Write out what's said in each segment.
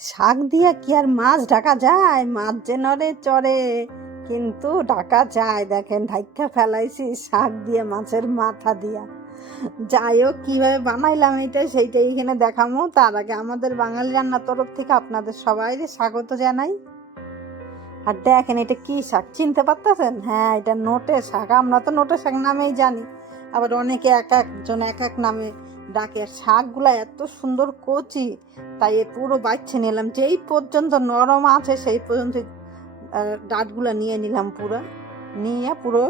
শাক দিয়া কি আর মাছ ঢাকা যায়? মাছ যে নড়ে চড়ে, কিন্তু ঢাকা যায়। দেখেন, ঢাইকা ফেলাইছি শাক দিয়ে, মাছের মাথা দিয়া। যাই হোক কীভাবে বানাইলাম এটা সেইটাই এখানে দেখামো। তার আগে আমাদের বাঙালি রান্নার তরফ থেকে আপনাদের সবাই স্বাগত জানাই। আর দেখেন, এটা কি শাক? চিনতে পারতেছেন? হ্যাঁ এটা নোটে শাক। আমরা তো নোটে শাক নামেই জানি। আবার অনেকে এক একজন এক এক নামে ডাকে আর শাকগুলা এত সুন্দর কচি, তাই এ পুরো বাচ্চা নিলাম। যেই পর্যন্ত নরম আছে সেই পর্যন্ত ডাঁটগুলা নিয়ে নিলাম পুরো। নিয়ে পুরো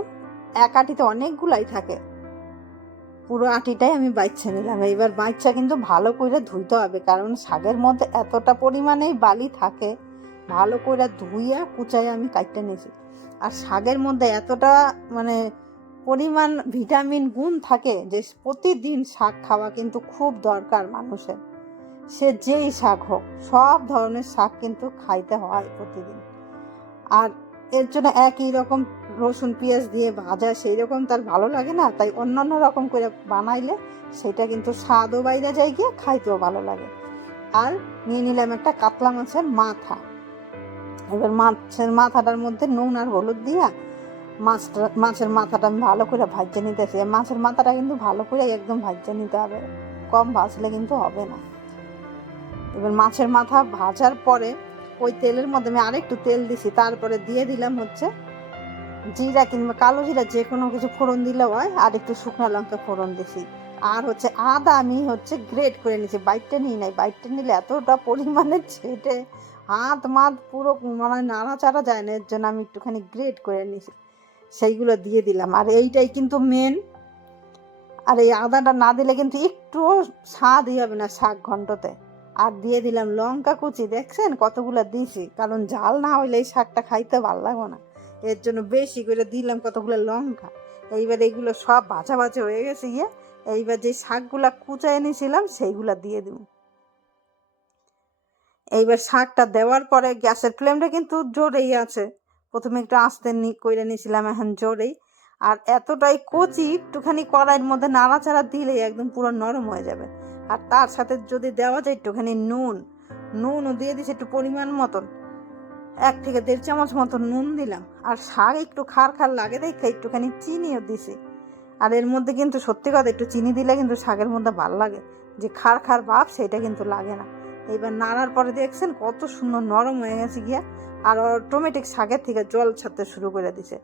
এক আটিতে অনেকগুলাই থাকে। পুরো আটিটাই আমি বাচ্চা নিলাম। এইবার বাচ্চা কিন্তু ভালো করে ধুইতে হবে, কারণ শাকের মধ্যে এতটা পরিমাণেই বালি থাকে, ভালো করে ধুইয়া কুচাই আমি কাটতে নিয়েছি আর শাকের মধ্যে এতটা মানে পরিমাণ ভিটামিন গুণ থাকে যে প্রতিদিন শাক খাওয়া কিন্তু খুব দরকার মানুষের। সে যেই শাক হোক, সব ধরনের শাক কিন্তু খাইতে হয় প্রতিদিন। আর এর জন্য একই রকম রসুন, পেঁয়াজ দিয়ে ভাজা সেই রকম তার ভালো লাগে না, তাই অন্যান্য রকম করে বানাইলে সেটা কিন্তু স্বাদও বাইরে যায় গিয়ে খাইতেও ভালো লাগে। আর নিয়ে নিলাম একটা কাতলা মাছের মাথা। এবার মাছের মাথাটার মধ্যে নুন আর হলুদ দিয়া মাছটা, মাছের মাথাটা আমি ভালো করে ভাজতে নিতেছি। মাছের মাথাটা কিন্তু ভালো করে একদম ভাজতে নিতে হবে। কম ভাজলে কিন্তু হবে না। এবার মাছের মাথা ভাজার পরে ওই তেলের মধ্যে আমি আরেকটু তেল দিছি। তারপরে দিয়ে দিলাম হচ্ছে জিরা কিংবা কালো জিরা, যে কোনো কিছু ফোড়ন দিলে হয়, আর একটু শুকনো লঙ্কা ফোড়ন দিছি। আর হচ্ছে আদা আমি হচ্ছে গ্রেট করে নিয়েছি বাইটটা নিই নাই। বাইটটা নিলে এতটা পরিমাণে ছেটে হাত মাত পুরো মানে নাড়াচাড়া যায় না। এর জন্য আমি একটুখানি গ্রেট করে নিয়েছি সেইগুলো দিয়ে দিলাম। আর এইটাই কিন্তু মেন আর এই আদাটা না দিলে কিন্তু একটুও স্বাদই হবে না শাক ঘন্টতে। আর দিয়ে দিলাম লঙ্কা কুচি, দেখছেন? কতগুলো দিয়েছি কারণ ঝাল না হইলে এই শাকটা খাইতে ভালো লাগবে না। এর জন্য বেশি করে দিলাম কতগুলো লঙ্কা। এইবার এইগুলো সব বাছা ভাজা হয়ে গেছে গিয়ে, এইবার যে শাকগুলা কুচায় এনেছিলাম, সেইগুলা দিয়ে দিব। এইবার শাকটা দেওয়ার পরে গ্যাসের ফ্লেমটা কিন্তু জোরেই আছে। প্রথমে একটু আস্তে করে নিয়েছিলাম এখন জোরেই। আর এতটাই কচি, একটুখানি কড়াইয়ের মধ্যে নাড়াচাড়া দিলেই একদম পুরো নরম হয়ে যাবে। আর তার সাথে যদি দেওয়া যায় একটুখানি নুন। নুনও দিয়ে দিছে একটু পরিমাণ মতন। এক থেকে দেড় চামচ মতন নুন দিলাম। আর শাক একটু খার খার লাগে দেখে একটুখানি চিনিও দিছে। আর এর মধ্যে কিন্তু সত্যি কথা, একটু চিনি দিলে কিন্তু শাকের মধ্যে ভালো লাগে। যে খার খার ভাব, সেটা কিন্তু লাগে না। এইবার নাড়ার পরে দেখছেন কত সুন্দর নরম হয়ে গেছে গিয়া, আর অটোমেটিক শাকের থেকে জল ছাড়তে শুরু করে দিছে।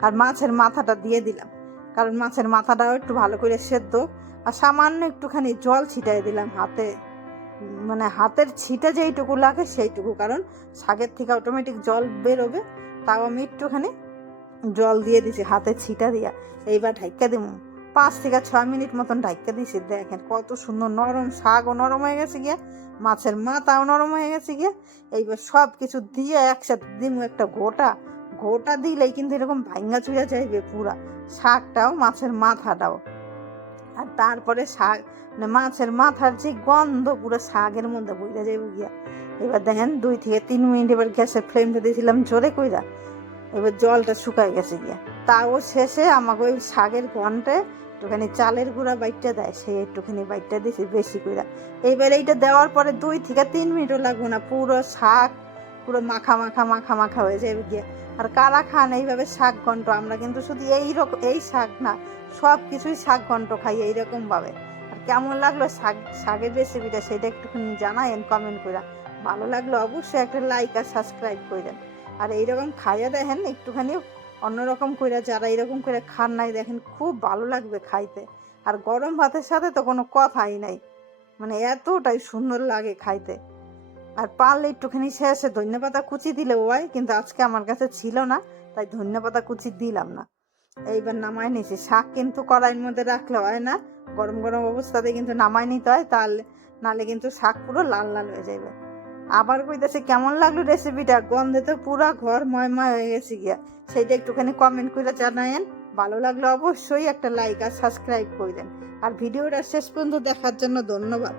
আর মাছের মাথাটা দিয়ে দিলাম, কারণ মাছের মাথাটাও একটু ভালো করে সেদ্ধ, আর সামান্য একটুখানি জল ছিটাই দিলাম হাতে। মানে হাতের ছিটে যেইটুকু লাগে সেইটুকু, কারণ শাকের থেকে অটোমেটিক জল বেরোবে, তাও আমি একটুখানি জল দিয়ে দিছি হাতে ছিটা দিয়া। এইবার ঢাইকা দিব পাঁচ থেকে ছয় মিনিট মতন ঢাইকা দিছি, দেখেন কত সুন্দর নরম শাকও নরম হয়ে গেছে গিয়া, মাছের মাথাও নরম হয়ে গেছে গিয়া। এইবার সব কিছু দিয়ে একসাথে দিব একটা গোটা গোটা দিলেই কিন্তু এরকম ভাঙ্গা চুড়া যাইবে পুরা। শাকটাও, মাছের মাথাটাও। আর তারপরে শাক মানে মাছের মাথার যে গন্ধ পুরো শাকের মধ্যে বইরা যাইব গিয়া। এবার দেখেন দুই থেকে তিন মিনিট এবার গ্যাসের ফ্লেমটা দিয়েছিলাম জোরে কইরা, এবার জলটা শুকায় গেছে গিয়া। তাও শেষে আমাকে ওই শাকের গন্ধে একটুখানি চালের গুঁড়া বাইটটা দেয় সেই একটুখানি বাইটটা দিয়েছি বেশি কইরা। এইবার এইটা দেওয়ার পরে দুই থেকে তিন মিনিটও লাগবে না, পুরো শাক, পুরো মাখা মাখা মাখা মাখা হয়ে যাবে গিয়ে। আর কারা খান এইভাবে শাক ঘন্ট, আমরা কিন্তু শুধু এই রকম এই শাক না, সব কিছুই শাক ঘন্ট খাই এইরকম ভাবে। আর কেমন লাগল শাক, শাকের রেসিপিটা সেটা একটুখানি জানায়েন কমেন্ট করে ভালো লাগল অবশ্যই একটা লাইক আর সাবস্ক্রাইব করেন আর এইরকম খাইয়া দেখেন একটুখানি অন্যরকম করে যারা এরকম করে খান নাই, দেখেন খুব ভালো লাগবে খাইতে। আর গরম ভাতের সাথে তো কোনো কথাই নাই। মানে এতটাই সুন্দর লাগে খাইতে। আর পারলে একটুখানি শেষে ধন্যপাতা কুচি দিলে হয়, কিন্তু আজকে আমার কাছে ছিল না, তাই ধন্যপাতা কুচি দিলাম না। এইবার নামাই নিয়েছি শাক কিন্তু কড়াইয়ের মধ্যে রাখলে হয় না, গরম গরম অবস্থাতে কিন্তু নামাই নিতে হয়, তাহলে নালে কিন্তু শাক পুরো লাল লাল হয়ে যাবে আবার কইতেছে, কেমন লাগল রেসিপিটা গন্ধে তো পুরা ঘর ময়ময় হয়ে গেছে গিয়া। সেইটা একটুখানি কমেন্ট করে জানায়েন। ভালো লাগলে অবশ্যই একটা লাইক আর সাবস্ক্রাইব করে দেন আর ভিডিওটা শেষ পর্যন্ত দেখার জন্য ধন্যবাদ।